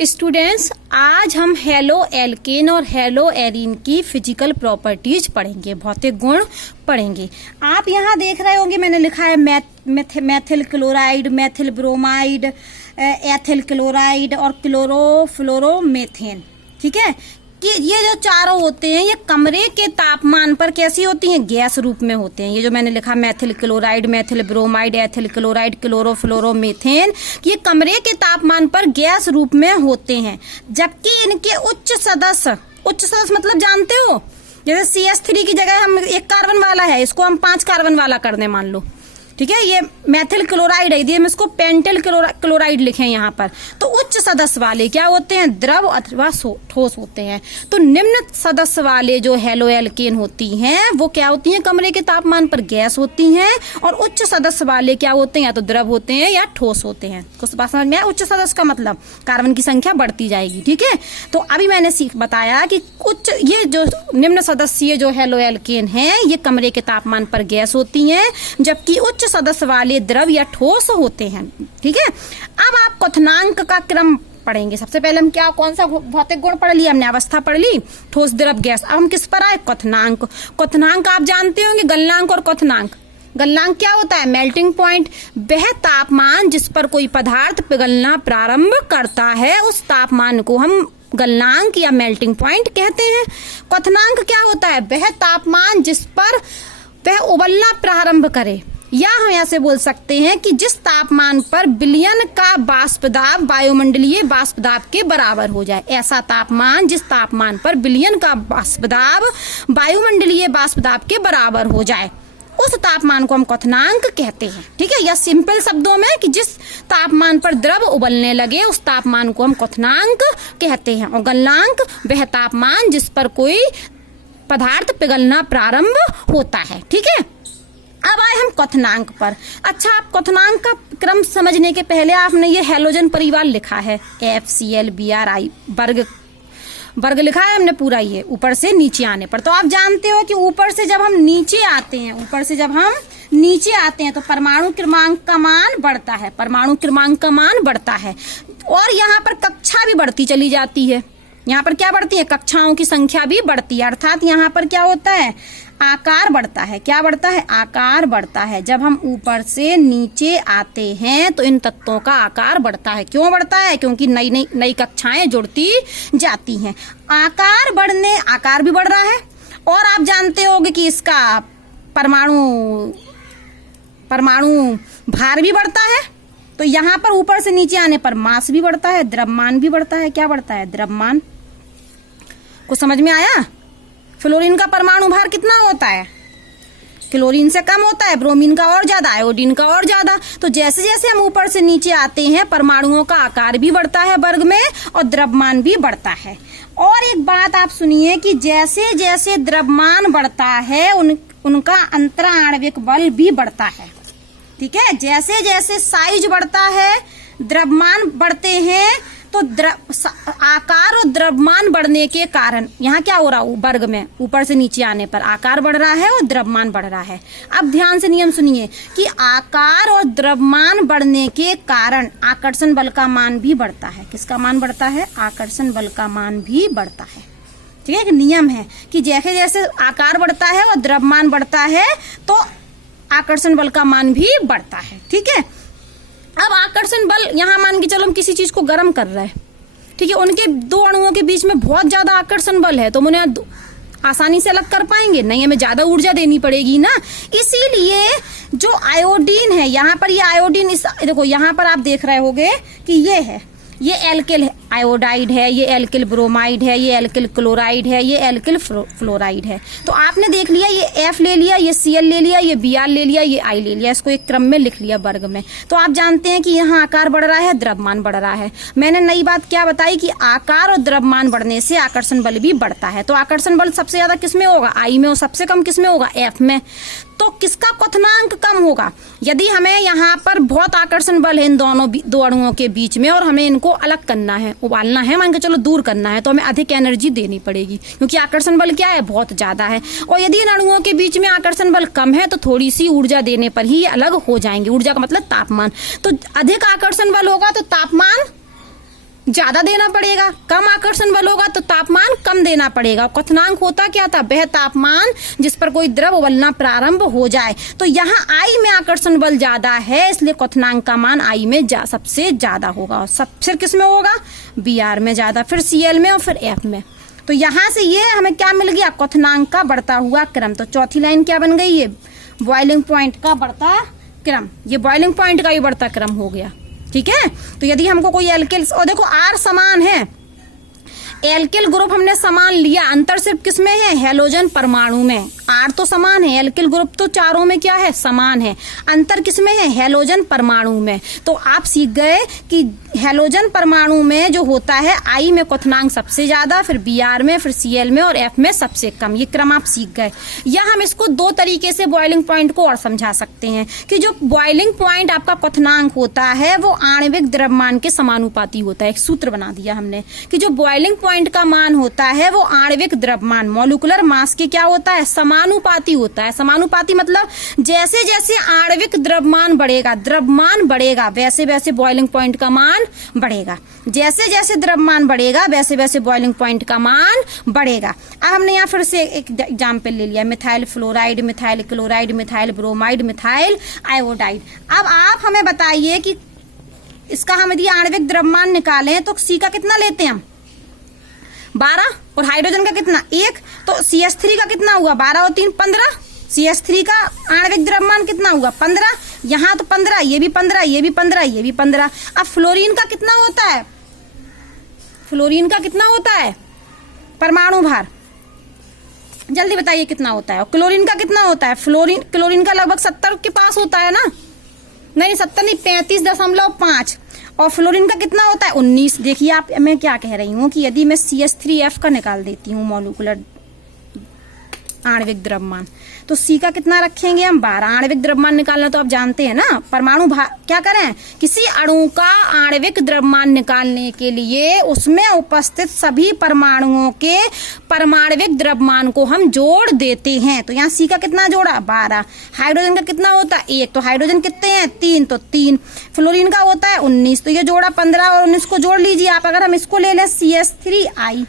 Students, आज हम halo alkane और हेलो एरीन की फिजिकल प्रॉपर्टीज पढ़ेंगे, भौतिक गुण पढ़ेंगे। आप यहाँ देख रहे होंगे मैंने लिखा है methyl chloride, methyl bromide, ethyl chloride और क्लोरोफ्लोरोमेथेन। ठीक है कि ये जो चारों होते हैं ये कमरे के तापमान पर कैसी होती हैं? गैस रूप में होते हैं। ये जो मैंने लिखा methyl chloride, methyl bromide, ethyl chloride, chlorofluoromethane, ये कमरे के तापमान पर गैस रूप में होते हैं। जबकि इनके उच्च सदस्य मतलब जानते हो, जैसे CH3 की जगह हम एक कार्बन वाला है, इसको हम 5 कार्बन वाला कर दें मान लो। ठीक है, ये मेथिल क्लोराइड है, हम इसको पेंटिल क्लोराइड लिखें यहाँ पर। तो उच्च सदस्य वाले क्या होते हैं? द्रव अथवा ठोस होते हैं। तो निम्न सदस्य वाले जो हेलो एल्केन होती हैं वो क्या होती हैं? कमरे के तापमान पर गैस होती हैं। और उच्च सदस्य वाले क्या होते हैं? या तो द्रव होते हैं या ठोस होते हैं। कुछ बात समझ में आया? उच्च सदस्य का मतलब कार्बन की संख्या बढ़ती जाएगी। ठीक है, तो अभी मैंने बताया कि ये जो निम्न सदस्यीय जो हेलो एल्केन है ये कमरे के तापमान पर गैस होती हैं, जबकि उच्च सदस्य वाले द्रव या ठोस होते हैं। ठीक है, अब आप क्वथनांक का क्रम पढ़ेंगे। सबसे पहले हम कौन सा भौतिक गुण पढ़ लिया हमने? अवस्था पढ़ ली, ठोस, द्रव, गैस। अब हम किस पर आए? क्वथनांक। क्वथनांक आप जानते होंगे, गलनांक और क्वथनांक। गलनांक क्या होता है? Melting point. वह तापमान जिस पर कोई पदार्थ पिघलना प्रारंभ करता है उस तापमान को हम गलनांक या मेल्टिंग पॉइंट कहते हैं। क्वथनांक क्या होता है? वह तापमान जिस पर वह उबलना प्रारंभ करे, या हम ऐसे बोल सकते हैं कि जिस तापमान पर विलयन का वाष्प दाब वायुमंडलीय वाष्प दाब के बराबर हो जाए। ऐसा तापमान जिस तापमान पर विलयन का वाष्प दाब वायुमंडलीय वाष्प दाब के बराबर हो जाए उस तापमान को हम क्वथनांक कहते हैं। ठीक है, या सिंपल शब्दों में कि जिस तापमान पर द्रव उबलने लगे उस तापमान को हम क्वथनांक कहते हैं। और गलनांक वह तापमान जिस पर कोई पदार्थ पिघलना प्रारंभ होता है। ठीक है, अब आए हम क्वथनांक पर। अच्छा, आप क्वथनांक का क्रम समझने के पहले आपने ये हैलोजन परिवार लिखा है, FCl Bri वर्ग लिखा है हमने पूरा, ये ऊपर से नीचे आने पर। तो आप जानते हो कि ऊपर से जब हम नीचे आते हैं तो परमाणु क्रमांक का मान बढ़ता है, परमाणु क्रमांक का मान बढ़ता है। और यहाँ पर कक्षा भी बढ़ती चली जाती है। यहाँ पर क्या बढ़ती है? कक्षाओं की संख्या भी बढ़ती है। अर्थात यहाँ पर क्या होता है? आकार बढ़ता है। क्या बढ़ता है? आकार बढ़ता है। जब हम ऊपर से नीचे आते हैं तो इन तत्वों का आकार बढ़ता है। क्यों बढ़ता है? क्योंकि नई कक्षाएं जुड़ती जाती हैं। आकार भी बढ़ रहा है। और आप जानते होंगे कि इसका परमाणु भार भी बढ़ता है। तो यहाँ पर ऊपर से नीचे आने पर मास भी बढ़ता है, द्रव्यमान भी बढ़ता है। क्या बढ़ता है? द्रव्यमान। कुछ समझ में आया? फ्लोरीन का परमाणु भार कितना होता है? क्लोरीन से कम होता है, ब्रोमीन का और ज्यादा, आयोडीन का और ज्यादा। तो जैसे जैसे हम ऊपर से नीचे आते हैं परमाणुओं का आकार भी बढ़ता है वर्ग में और द्रव्यमान भी बढ़ता है। और एक बात आप सुनिए कि जैसे जैसे द्रव्यमान बढ़ता है उनका अंतराण्विक बल भी बढ़ता है। ठीक है, जैसे जैसे साइज बढ़ता है, द्रव्यमान बढ़ते हैं, तो आकार और द्रव्यमान बढ़ने के कारण यहाँ क्या हो रहा है? वर्ग में ऊपर से नीचे आने पर आकार बढ़ रहा है और द्रव्यमान बढ़ रहा है। अब ध्यान से नियम सुनिए कि आकार और द्रव्यमान बढ़ने के कारण आकर्षण बल का मान भी बढ़ता है। किसका मान बढ़ता है? आकर्षण बल का मान भी बढ़ता है। ठीक है, नियम है कि जैसे जैसे आकार बढ़ता है और द्रव्यमान बढ़ता है तो आकर्षण बल का मान भी बढ़ता है। ठीक है, अब आकर्षण बल यहाँ मान के चलो हम किसी चीज को गर्म कर रहे हैं। ठीक है, उनके दो अणुओं के बीच में बहुत ज्यादा आकर्षण बल है तो हम उन्हें आसानी से अलग कर पाएंगे? नहीं, हमें ज्यादा ऊर्जा देनी पड़ेगी ना। इसीलिए जो आयोडीन है यहाँ पर, ये आयोडीन देखो यहाँ पर आप देख रहे होगे कि ये एल्किल आयोडाइड है, ये एल्किल ब्रोमाइड है, ये एल्किल क्लोराइड है, ये एल्किल फ्लोराइड है। तो आपने देख लिया, ये F ले लिया, ये Cl ले लिया, ये Br ले लिया, ये I ले लिया, इसको एक क्रम में लिख लिया वर्ग में। तो आप जानते हैं कि यहाँ आकार बढ़ रहा है, द्रव्यमान बढ़ रहा है। मैंने नई बात क्या बताई कि आकार और द्रव्यमान बढ़ने से आकर्षण बल भी बढ़ता है। तो आकर्षण बल सबसे ज्यादा किसमें होगा? I में, और सबसे कम किसमें होगा? F में। तो किसका क्वथनांक कम होगा? यदि हमें यहाँ पर बहुत आकर्षण बल है इन दो अणुओं के बीच में और हमें इनको अलग करना है, उबालना है, मान के चलो दूर करना है, तो हमें अधिक एनर्जी देनी पड़ेगी क्योंकि आकर्षण बल क्या है? बहुत ज्यादा है। और यदि इन अणुओं के बीच में आकर्षण बल कम है तो थोड़ी सी ऊर्जा देने पर ही ये अलग हो जाएंगे। ऊर्जा का मतलब तापमान। तो अधिक आकर्षण बल होगा तो तापमान ज्यादा देना पड़ेगा, कम आकर्षण बल होगा तो तापमान कम देना पड़ेगा। क्वथनांक होता क्या था, वह तापमान जिस पर कोई द्रव उबलना प्रारंभ हो जाए। तो यहाँ आई में आकर्षण बल ज्यादा है, इसलिए क्वथनांक का मान आई में सबसे ज्यादा होगा। फिर किस में होगा, बी आर में ज्यादा, फिर सी एल में और फिर एफ में। तो यहाँ से ये हमें क्या मिल गया, क्वथनांक का बढ़ता हुआ क्रम। तो चौथी लाइन क्या बन गई, ये बॉइलिंग पॉइंट का बढ़ता क्रम, ये बॉइलिंग पॉइंट का भी बढ़ता क्रम हो गया। ठीक है, तो यदि हमको कोई एल्किल, और देखो आर समान है, एल्किल ग्रुप हमने समान लिया, अंतर सिर्फ किसमें है, हेलोजन परमाणु में। आर तो समान है, एल्किल ग्रुप तो चारों में क्या है, समान है, अंतर किसमें है, हेलोजन परमाणु में। तो आप सीख गए कि हेलोजन परमाणु में जो होता है आई में क्वथनांक सबसे ज्यादा, फिर बी आर में, फिर सी एल में और एफ में सबसे कम। ये क्रम आप सीख गए। या हम इसको दो तरीके से बॉइलिंग पॉइंट को और समझा सकते हैं कि जो बॉइलिंग पॉइंट आपका क्वथनांक होता है वो आणविक द्रव्यमान के समानुपाती होता है। एक सूत्र बना दिया हमने कि जो बॉइलिंग पॉइंट का मान होता है वो आणविक द्रव्यमान मॉलिक्यूलर मास के क्या होता है, समानुपाती होता है। समानुपाती मतलब जैसे जैसे आणविक द्रव्यमान बढ़ेगा, द्रव्यमान बढ़ेगा, वैसे वैसे बॉइलिंग पॉइंट का मान बढ़ेगा। जैसे जैसे द्रव्यमान बढ़ेगा वैसे वैसे बॉइलिंग पॉइंट का मान बढ़ेगा। अब हमने यहाँ फिर से एक एग्जाम्पल ले लिया, methyl fluoride, methyl chloride, methyl bromide, methyl iodide. अब आप हमें बताइए कि इसका हम यदि आणविक द्रव्यमान निकालें तो सी का कितना लेते हैं हम, 12, और हाइड्रोजन का कितना, 1। तो CH3 का कितना हुआ, 12 और 3 15। CH3 का आणविक द्रव्यमान कितना हुआ, 15। यहाँ तो 15, ये भी 15, ये भी 15, ये भी 15। अब फ्लोरीन का कितना होता है, फ्लोरीन का कितना होता है परमाणु भार, जल्दी बताइए कितना होता है। और क्लोरीन का कितना होता है, क्लोरीन का लगभग 70 के पास होता है ना, नहीं 70 नहीं, 35.5। और फ्लोरीन का कितना होता है, 19। देखिए आप, मैं क्या कह रही हूँ कि यदि मैं CH3F का निकाल देती हूँ मॉलिक्यूलर आणविक द्रव्यमान, तो सी का कितना रखेंगे हम, 12। आणविक द्रव्यमान निकालना तो आप जानते हैं ना, परमाणु क्या करें, किसी अणु का आणविक द्रव्यमान निकालने के लिए उसमें उपस्थित सभी परमाणुओं के परमाणविक द्रव्यमान को हम जोड़ देते हैं। तो यहाँ सी का कितना जोड़ा, 12। हाइड्रोजन का कितना होता है, 1। तो हाइड्रोजन कितने हैं, 3, तो 3। फ्लोरीन का होता है 19, तो ये जोड़ा 15 और 19 को जोड़ लीजिए आप। अगर हम इसको ले लें CH3I,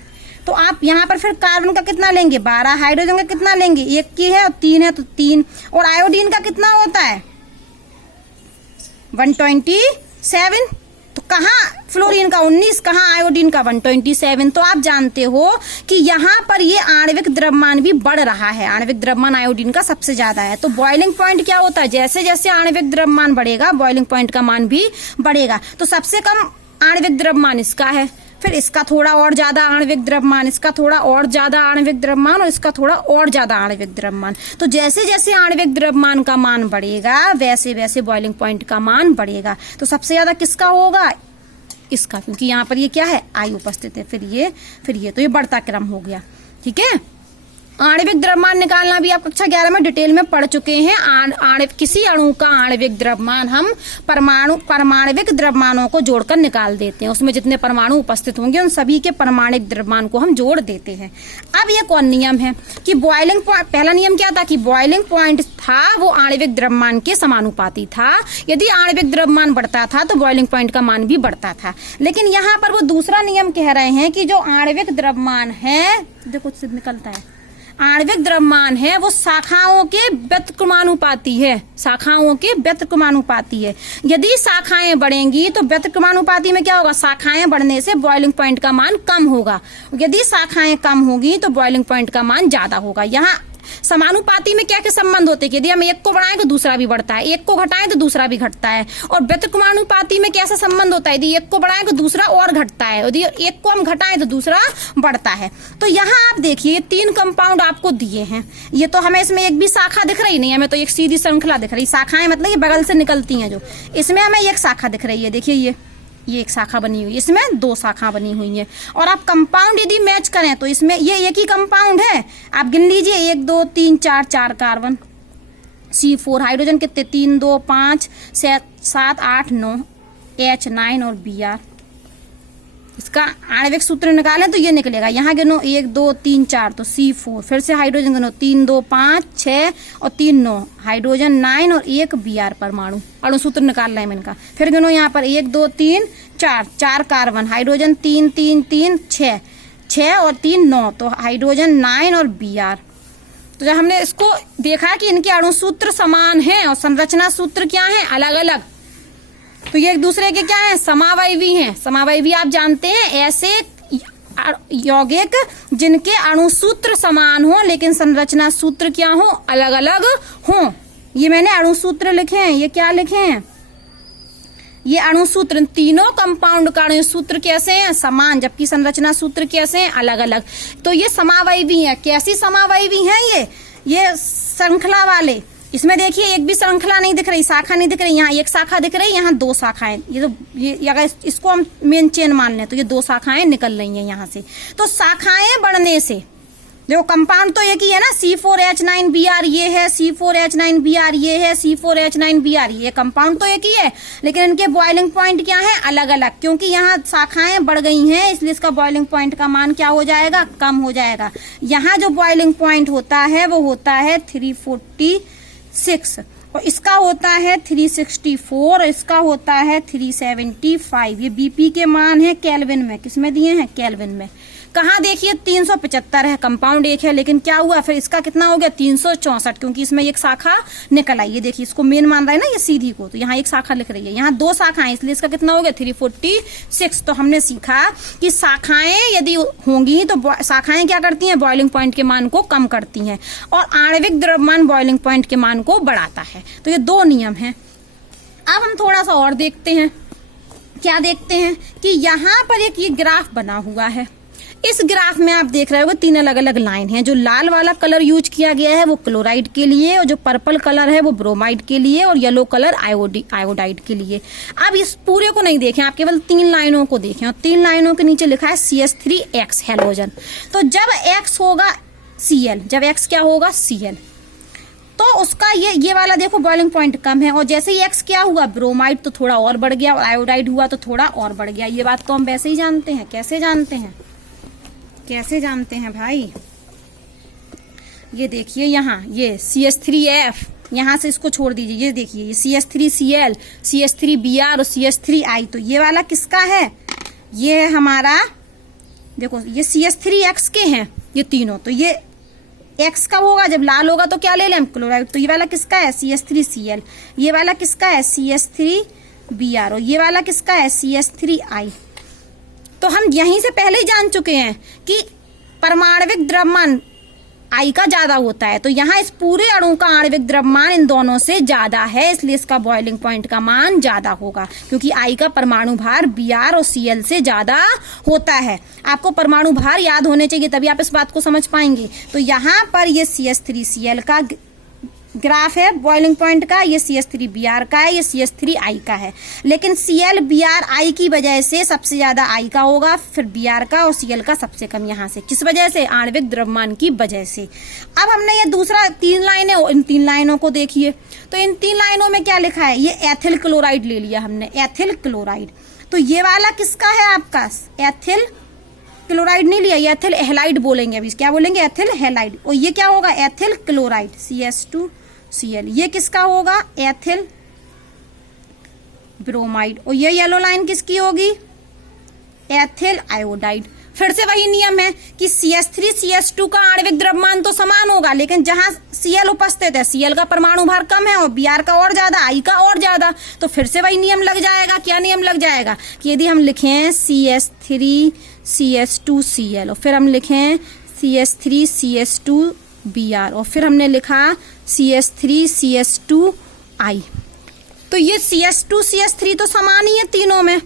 तो आप यहाँ पर फिर कार्बन का कितना लेंगे, 12। हाइड्रोजन का कितना लेंगे, 1 की है और 3 है तो 3। और आयोडीन का कितना होता है, 127। तो कहाँ फ्लोरीन का 19, कहाँ आयोडीन का 127। तो आप जानते हो कि यहाँ पर ये आणविक द्रव्यमान भी बढ़ रहा है, आणविक द्रव्यमान आयोडीन का सबसे ज्यादा है। तो बॉइलिंग पॉइंट क्या होता है, जैसे जैसे आणविक द्रव्यमान बढ़ेगा बॉइलिंग पॉइंट का मान भी बढ़ेगा। तो सबसे कम आणविक द्रव्यमान इसका है, फिर इसका थोड़ा और ज्यादा आणविक द्रव्यमान, इसका थोड़ा और ज्यादा आणविक द्रव्यमान और इसका थोड़ा और ज्यादा आणविक द्रव्यमान। तो जैसे जैसे आणविक द्रव्यमान का मान बढ़ेगा वैसे वैसे बॉइलिंग पॉइंट का मान बढ़ेगा। तो सबसे ज्यादा किसका होगा, इसका, क्योंकि यहाँ पर ये क्या है, आई उपस्थित है। फिर ये तो ये बढ़ता क्रम हो गया। ठीक है, आणविक द्रव्यमान निकालना भी आप कक्षा 11 में डिटेल में पढ़ चुके हैं। किसी अणु का आणविक द्रव्यमान हम परमाणविक द्रव्यमानों को जोड़कर निकाल देते हैं, उसमें जितने परमाणु उपस्थित होंगे उन सभी के परमाणविक द्रव्यमान को हम जोड़ देते हैं। अब ये कौन नियम है कि बॉइलिंग पॉइंट, पहला नियम क्या था कि बॉइलिंग पॉइंट था वो आणविक द्रव्यमान के समानुपाती था। यदि आणविक द्रव्यमान बढ़ता था तो बॉइलिंग पॉइंट का मान भी बढ़ता था। लेकिन यहाँ पर वो दूसरा नियम कह रहे हैं कि जो आणविक द्रव्यमान है, देखो सिद्ध निकलता है, आणविक द्रव्यमान है वो शाखाओं के व्यतिक्रमानुपाती है, शाखाओं के व्यतिक्रमानुपाती है। यदि शाखाएं बढ़ेंगी तो व्यतिक्रमानुपाती में क्या होगा, शाखाएं बढ़ने से बॉइलिंग पॉइंट का मान कम होगा। यदि शाखाएं कम होगी तो बॉइलिंग पॉइंट का मान ज्यादा होगा। यहाँ समानुपाती में क्या क्या संबंध होते हैं, यदि हम एक को बढ़ाएं तो दूसरा भी बढ़ता है, एक को घटाएं तो दूसरा भी घटता है। और व्यतिक्रमानुपाती में कैसा संबंध होता है, यदि एक को बढ़ाएं तो दूसरा और घटता है, यदि एक को हम घटाएं तो दूसरा बढ़ता है। तो यहाँ आप देखिए 3 कंपाउंड आपको दिए हैं, ये तो हमें इसमें एक भी शाखा दिख रही नहीं, हमें तो एक सीधी श्रृंखला दिख रही। शाखाएं मतलब ये बगल से निकलती हैं, जो इसमें हमें एक शाखा दिख रही है। देखिए ये एक शाखा बनी हुई है, इसमें 2 शाखा बनी हुई है। और आप कंपाउंड यदि मैच करें तो इसमें ये एक ही कंपाउंड है, आप गिन लीजिए 1 2 3 4 4 कार्बन, C4 हाइड्रोजन कितने 3 2 5 7 8 9 H9 और Br इसका आणविक सूत्र निकालें तो ये निकलेगा, यहाँ गिनो 1 2 3 4 तो C4, फिर से हाइड्रोजन गिनो 3 2 5 6 और 3 9, हाइड्रोजन 9 और 1 Br परमाणु, अणु सूत्र निकाल रहे हैं इनका। फिर गिनो यहाँ पर 1 2 3 4, 4 कार्बन, हाइड्रोजन 3 3 3 6, 6 और 3 9 तो हाइड्रोजन 9 और Br। तो जब हमने इसको देखा कि इनके अणु सूत्र समान हैं और संरचना सूत्र क्या है अलग अलग, तो ये एक दूसरे के क्या है समावयवी हैं। समावयवी आप जानते हैं ऐसे यौगिक जिनके अणु सूत्र समान हो लेकिन संरचना सूत्र क्या हो अलग अलग हो। ये मैंने अणु सूत्र लिखे हैं, ये क्या लिखे हैं, ये अणु सूत्र, तीनों कंपाउंड का अणु सूत्र कैसे हैं समान, जबकि संरचना सूत्र कैसे हैं अलग अलग। तो ये समावयवी है। कैसी समावयवी हैं ये श्रृंखला वाले। इसमें देखिए एक भी श्रृंखला नहीं दिख रही, शाखा नहीं दिख रही, यहाँ एक शाखा दिख रही, यहाँ 2 शाखाएं। ये अगर इसको हम मेन चेन मान लें तो ये 2 शाखाएं निकल रही हैं यहाँ से। तो शाखाएं बढ़ने से देखो कंपाउंड तो एक ही है ना, C4H9Br ये है, C4H9Br ये है, C4H9Br ये कंपाउंड तो एक ही है, लेकिन इनके बॉइलिंग पॉइंट क्या है अलग अलग, क्योंकि यहाँ शाखाएं बढ़ गई हैं इसलिए इसका बॉइलिंग पॉइंट का मान क्या हो जाएगा कम हो जाएगा। यहाँ जो बॉइलिंग पॉइंट होता है वो होता है 346 और इसका होता है 364 और इसका होता है 375। ये बीपी के मान है केल्विन में, किसमें दिए हैं केल्विन में। कहाँ देखिए 375 है, कंपाउंड एक है लेकिन क्या हुआ फिर इसका कितना हो गया 364, क्योंकि इसमें एक शाखा निकल आई। ये देखिए इसको मेन मान रहा है ना ये सीधी को, तो यहाँ एक शाखा लिख रही है, यहाँ 2 शाखाएं इसलिए इसका कितना हो गया 346। तो हमने सीखा कि शाखाएं यदि होंगी तो शाखाएं क्या करती हैं बॉइलिंग पॉइंट के मान को कम करती हैं और आणविक द्रव्यमान बॉइलिंग पॉइंट के मान को बढ़ाता है। तो ये 2 नियम हैं। अब हम थोड़ा सा और देखते हैं। क्या देखते हैं कि यहाँ पर एक ये ग्राफ बना हुआ है। इस ग्राफ में आप देख रहे हो 3 अलग अलग लाइन हैं। जो लाल वाला कलर यूज किया गया है वो क्लोराइड के लिए, और जो पर्पल कलर है वो ब्रोमाइड के लिए, और येलो कलर आयोडाइड के लिए। अब इस पूरे को नहीं देखें, आप केवल 3 लाइनों को देखें, और 3 लाइनों के नीचे लिखा है CH3X हैलोजन। तो जब X होगा Cl, जब X क्या होगा Cl, तो उसका ये वाला देखो बॉइलिंग पॉइंट कम है, और जैसे ही X क्या हुआ ब्रोमाइड तो थोड़ा और बढ़ गया, और आयोडाइड हुआ तो थोड़ा और बढ़ गया। ये बात तो हम वैसे ही जानते हैं। कैसे जानते हैं, कैसे जानते हैं भाई, ये देखिए यहाँ ये CH3F, यहाँ से इसको छोड़ दीजिए, ये देखिए ये CH3Cl, CH3Br और CH3I। तो ये वाला किसका है, ये हमारा देखो ये CH3X के हैं ये तीनों। तो ये X का होगा, जब लाल होगा तो क्या ले लें हम क्लोराइड। तो ये वाला किसका है CH3Cl, ये वाला किसका है CH3Br और ये वाला किसका है CH3I। तो हम यहीं से पहले ही जान चुके हैं कि परमाणविक द्रव्यमान I का ज्यादा होता है। तो यहाँ इस पूरे अणु का आणविक द्रव्यमान इन दोनों से ज्यादा है, इसलिए इसका बॉइलिंग पॉइंट का मान ज्यादा होगा, क्योंकि I का परमाणु भार Br और Cl से ज्यादा होता है। आपको परमाणु भार याद होने चाहिए, तभी आप इस बात को समझ पाएंगे। तो यहाँ पर ये CH3Cl का ग्राफ है बॉइलिंग पॉइंट का, ये CH3Br का है, ये CH3I का है। लेकिन Cl Br I की वजह से सबसे ज्यादा I का होगा, फिर Br का, और Cl का सबसे कम। यहाँ से किस वजह से, आणविक द्रव्यमान की वजह से। अब हमने ये दूसरा 3 लाइनें, इन 3 लाइनों को देखिए। तो इन 3 लाइनों में क्या लिखा है, ये एथिल क्लोराइड ले लिया हमने, एथिल क्लोराइड। तो ये वाला किसका है आपका, एथिल क्लोराइड नहीं लिया, ये एथिल हैलाइड बोलेंगे अभी। क्या बोलेंगे, एथिल हैलाइड। और ये क्या होगा, एथिल क्लोराइड CH2Cl। ये किसका होगा, एथिल ब्रोमाइड। और ये येलो लाइन किसकी होगी, एथिल आयोडाइड। फिर से वही नियम है कि CH3 CH2 का आणविक द्रव्यमान तो समान होगा, लेकिन जहां Cl उपस्थित है Cl का परमाणु भार कम है और Br का और ज्यादा, I का और ज्यादा। तो फिर से वही नियम लग जाएगा। क्या नियम लग जाएगा कि यदि हम लिखें CH3 CH2Cl और फिर हम लिखें CH3 CH2Br और फिर हमने लिखा CH3 CH2I, तो ये CH2 CH3 तो समान ही है तीनों में,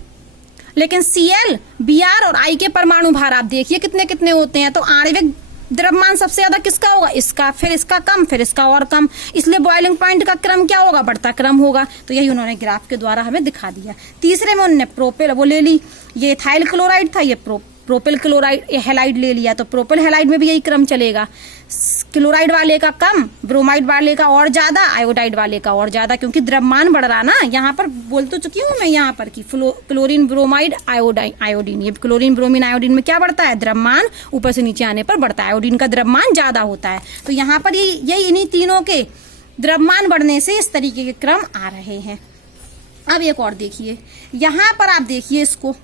लेकिन Cl Br और I के परमाणु भार आप देखिए कितने कितने होते हैं। तो आणविक द्रव्यमान सबसे ज्यादा किसका होगा, इसका, फिर इसका कम, फिर इसका और कम। इसलिए बॉइलिंग पॉइंट का क्रम क्या होगा, बढ़ता क्रम होगा। तो यही उन्होंने ग्राफ के द्वारा हमें दिखा दिया। तीसरे में उन्होंने प्रोपेल वो ले ली, ये इथाइल क्लोराइड था, ये प्रोपिल क्लोराइड हैलाइड ले लिया तो प्रोपिल हैलाइड में भी यही क्रम चलेगा, क्लोराइड वाले का कम, ब्रोमाइड वाले का और ज्यादा, आयोडाइड वाले का और ज्यादा, क्योंकि द्रव्यमान बढ़ रहा ना। यहाँ पर बोल तो चुकी हूँ मैं यहाँ पर कि क्लोरीन ब्रोमाइड आयोडीन, ये क्लोरीन ब्रोमीन आयोडीन में क्या बढ़ता है, द्रव्यमान ऊपर से नीचे आने पर बढ़ता है, आयोडीन का द्रव्यमान ज्यादा होता है। तो यहाँ पर यही इन्हीं तीनों के द्रव्यमान बढ़ने से इस तरीके के क्रम आ रहे हैं। अब एक और देखिए, यहाँ पर आप देखिए इसको,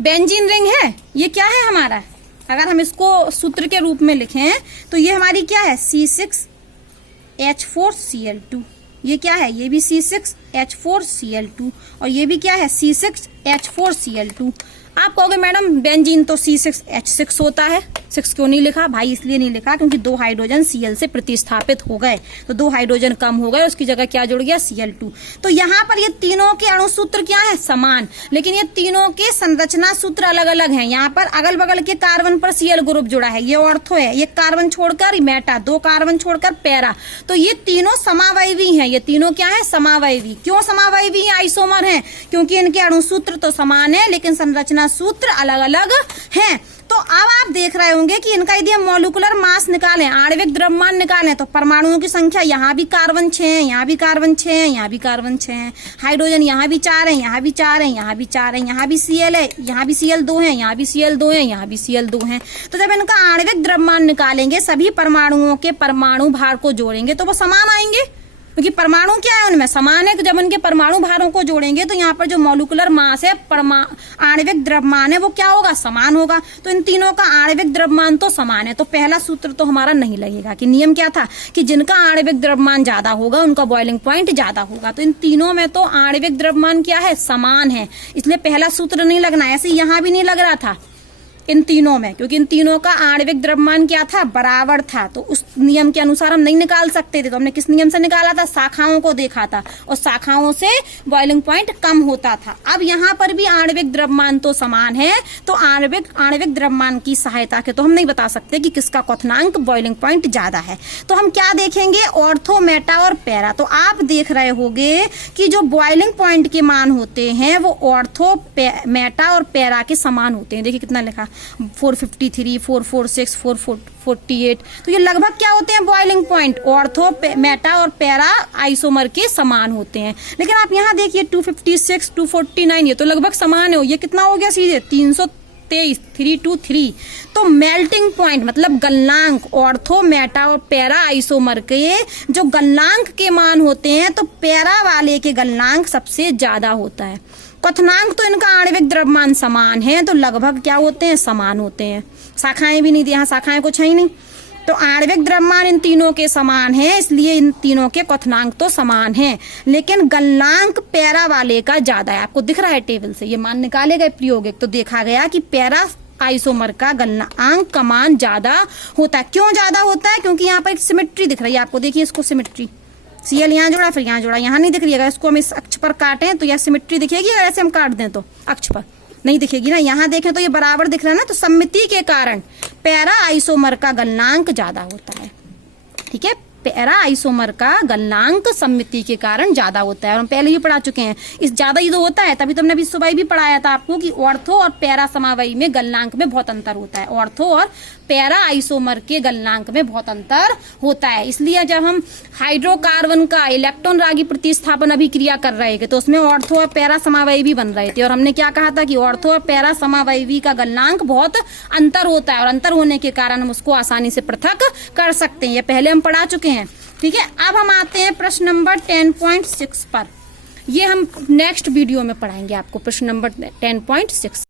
बेंजीन रिंग है, ये क्या है हमारा, अगर हम इसको सूत्र के रूप में लिखें तो ये हमारी क्या है, C6H4Cl2, ये क्या है, ये भी C6H4Cl2 और ये भी क्या है, C6H4Cl2। आप कहोगे मैडम बेंजीन तो C6H6 होता है, 6 क्यों नहीं लिखा भाई, इसलिए नहीं लिखा क्योंकि 2 हाइड्रोजन Cl से प्रतिस्थापित हो गए, तो 2 हाइड्रोजन कम हो गए, उसकी जगह क्या जुड़ गया, Cl2। तो यहाँ पर ये तीनों के अणु सूत्र क्या है, समान, लेकिन ये तीनों के संरचना सूत्र अलग अलग हैं। यहाँ पर अगल बगल के कार्बन पर Cl ग्रुप जुड़ा है, ये ऑर्थो है, ये कार्बन छोड़कर मेटा, 2 कार्बन छोड़कर पैरा, तो ये तीनों समावयवी हैं, ये तीनों क्या है, समावयवी। क्यों समावयवी है, आइसोमर हैं, क्योंकि इनके अणु सूत्र तो समान है लेकिन संरचना सूत्र अलग अलग हैं। तो अब आप देख रहे होंगे कि इनका यदि हम मॉलिक्यूलर मास निकालें, आणविक द्रव्यमान निकालें, तो परमाणुओं की संख्या, यहाँ भी कार्बन 6 है, यहाँ भी कार्बन 6 है, यहाँ भी कार्बन 6 है, हाइड्रोजन यहाँ भी 4 है, यहाँ भी 4 है, यहाँ भी 4 है, यहाँ भी Cl है, यहाँ भी Cl2 है, यहाँ भी Cl2 है, यहाँ भी Cl2 है। तो जब इनका आणविक द्रव्यमान निकालेंगे, सभी परमाणुओं के परमाणु भार को जोड़ेंगे तो वो समान आएंगे, क्योंकि परमाणु क्या है, उनमें समान है। तो जब उनके परमाणु भारों को जोड़ेंगे तो यहाँ पर जो मॉलिक्यूलर मास है, आणविक द्रव्यमान है, वो क्या होगा, समान होगा। तो इन तीनों का आणविक द्रव्यमान तो समान है, तो पहला सूत्र तो हमारा नहीं लगेगा। कि नियम क्या था कि जिनका आणविक द्रव्यमान ज्यादा होगा उनका बॉइलिंग पॉइंट ज्यादा होगा। तो इन तीनों में तो आणविक द्रव्यमान क्या है, समान है, इसलिए पहला सूत्र नहीं लगना। ऐसे यहाँ भी नहीं लग रहा था इन तीनों में, क्योंकि इन तीनों का आणविक द्रव्यमान क्या था, बराबर था, तो उस नियम के अनुसार हम नहीं निकाल सकते थे। तो हमने किस नियम से निकाला था, शाखाओं को देखा था और शाखाओं से बॉइलिंग पॉइंट कम होता था। अब यहाँ पर भी आणविक द्रव्यमान तो समान है, तो आणविक द्रव्यमान की सहायता के तो हम नहीं बता सकते कि किसका क्वथनांक बॉइलिंग पॉइंट ज्यादा है। तो हम क्या देखेंगे, ऑर्थो, मेटा और पैरा। तो आप देख रहे होंगे कि जो बॉइलिंग पॉइंट के मान होते हैं वो ऑर्थो, मेटा और पैरा के समान होते हैं। देखिए कितना लिखा, 453, 446, 448, तो ये लगभग क्या होते हैं, बॉइलिंग पॉइंट ऑर्थो, मेटा और पैरा आइसोमर के समान होते हैं। लेकिन आप यहाँ देखिए 256, 249, ये तो लगभग समान है। ये कितना हो गया, सीधे 323, 323। तो मेल्टिंग पॉइंट मतलब गलनांक, ऑर्थो, मेटा और पैरा आइसोमर के जो गलनांक के मान होते हैं, तो पैरा वाले के गलनांक सबसे ज्यादा होता है। क्वथनांक तो इनका आणविक द्रव्यमान समान है, तो लगभग क्या होते हैं, समान होते हैं। शाखाएं भी नहीं दी, यहाँ शाखाएं कुछ है ही नहीं। तो आणविक द्रव्यमान इन तीनों के समान है, इसलिए इन तीनों के क्वथनांक तो समान है, लेकिन गलनांक पैरा वाले का ज्यादा है। आपको दिख रहा है टेबल से, ये मान निकाले गए प्रायोगिक, तो देखा गया कि पैरा आइसोमर का गलनांक का मान ज्यादा होता है। क्यों ज्यादा होता है, क्योंकि यहाँ पर एक सिमेट्री दिख रही है आपको, देखिए इसको, सिमेट्री, Cl यहाँ जोड़ा फिर यहाँ जोड़ा, यहाँ नहीं दिख रही है। अगर इसको हम इस अक्ष पर काटें तो यह सिमेट्री दिखेगी, अगर ऐसे हम काट दें तो अक्ष पर नहीं दिखेगी ना। यहाँ देखें तो ये बराबर दिख रहा है ना, तो सममिति के कारण पैरा आइसोमर का गलनांक ज्यादा होता है। ठीक है, पैरा आइसोमर का गलनांक सममिति के कारण ज्यादा होता है, और हम पहले ही पढ़ा चुके हैं। इस ज्यादा ही तो होता है, तभी तो हमने अभी सुबह भी पढ़ाया था आपको कि ऑर्थो और पैरा समावयवी में गलनांक में बहुत अंतर होता है। ऑर्थो और पैरा आइसोमर के गलनांक में बहुत अंतर होता है। इसलिए जब हम हाइड्रोकार्बन का इलेक्ट्रॉन रागी प्रतिस्थापन अभिक्रिया कर रहे थे तो उसमें ऑर्थो और पैरा समावयवी बन रहे थे, और हमने क्या कहा था कि ऑर्थो और पैरा समावयवी का गलनांक बहुत अंतर होता है, और अंतर होने के कारण हम उसको आसानी से पृथक कर सकते हैं। ये पहले हम पढ़ा चुके हैं। ठीक है, अब हम आते हैं प्रश्न नंबर 10.6 पर। ये हम नेक्स्ट वीडियो में पढ़ाएंगे आपको प्रश्न नंबर 10.6।